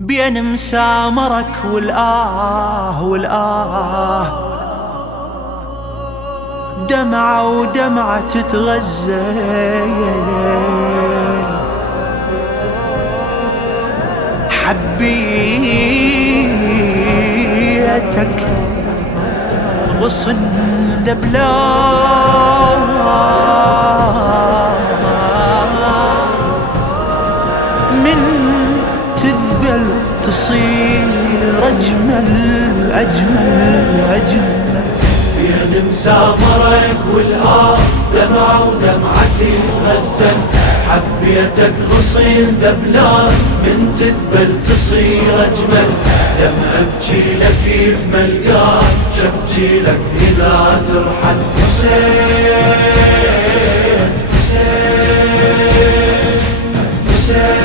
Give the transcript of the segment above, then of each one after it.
بين مسامرك والآه دمعة ودمعة تتغزى، حبيتك غصن ذبلان من تذبل تصير أجمل بين مسامرك دمعة ودمعتي تغزل، حبيتك غصين ذبلان من تذبل تصير أجمل، دم أبكي لك بملقاك شبكي لك إذا ترحل. حسين حسين حسين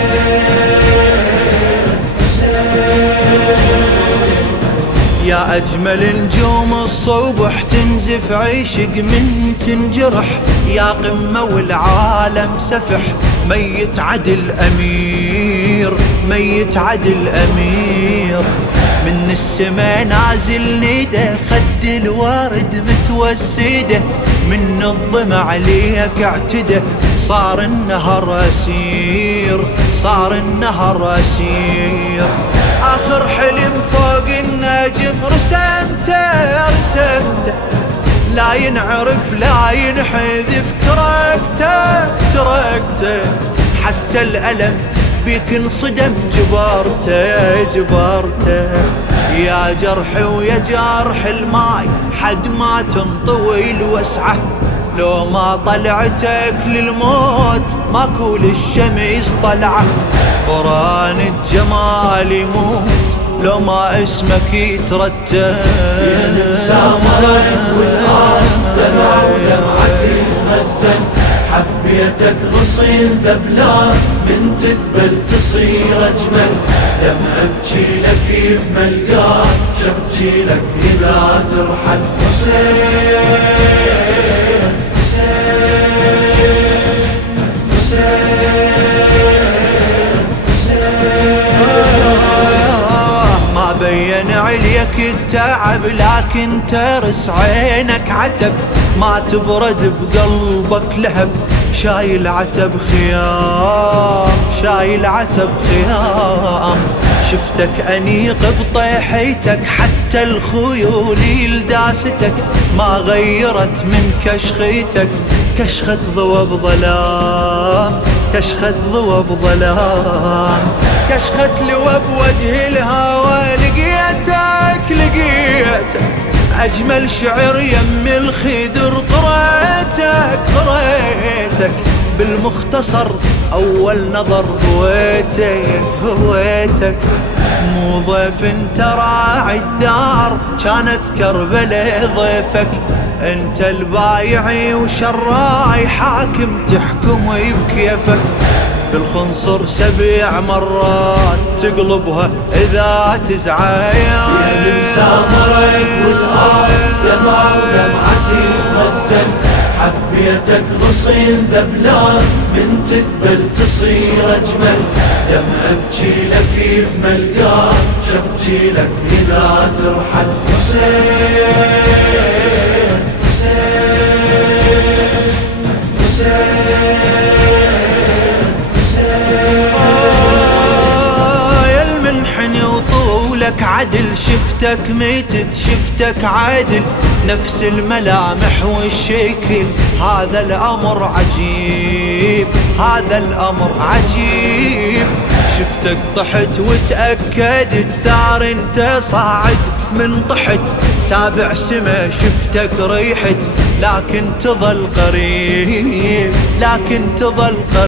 يا أجمل نجوم الصبح تنزف عيشق من تنجرح، يا قمة والعالم سفح ميت عدل أمير، ميت عدل أمير. من السما نازل نيده خد الوارد متوسده، من الضمع عليك اعتده صار النهر أسير، صار النهر أسير. آخر حلم فوق النجم رسمته لا ينعرف لا ينحذف، تركته حتى الألم بيك انصدم جبرته. يا جرحي ويا جرح الماي حد ما تنطوي الوسعة، لو ما طلعتك للموت ماكو للشمس طلعة. قران الجمال يموت لو ما اسمك يترتب. بين مسامرك دمعة ودمعتي تغزل، حبيتك غصين ذبلان من تذبل تصير أجمل، دم أبكي لك بملقاك شبكي لك إذا ترحل. حسين حسين حسين ما بين عليك التعب لكن ترس عينك عتب، ما تبرد بقلبك لهب شايل عتب خيام، شايل عتب خيام. شفتك أنيق بطيحيتك حتى الخيول لداستك ما غيرت من كشختك، كشخة ضوى بظلام، كشخة ضوى بظلام، كشخة لوى بوجه الهوى. لقيتك أجمل شعر يم الخدر قريتك بالمختصر أول نظر هويتك. مو ضيف انت راعي الدار كانت كربلة ضيفك، انت البايعي وشراي حاكم تحكم بكيفك. بالخنصر 7 مرات تقلبها إذا تزعل. بين مسامرك دمعة ودمعتي تغزل، حبيتك غصين ذبلان من تذبل تصير أجمل، دم أبكي لك بملقاك شبكي لك إذا ترحل. حسين حسين حسين يا المنحني وطولك عدل، شفتك ميتت شفتك عدل، نفس الملامح والشكل. هذا الأمر عجيب، هذا الأمر عجيب. شفتك طحت وتأكدت ثار انت صاعد من طحت، 7 سما شفتك ريحت لكن تظل قريب، لكن تظل قريب.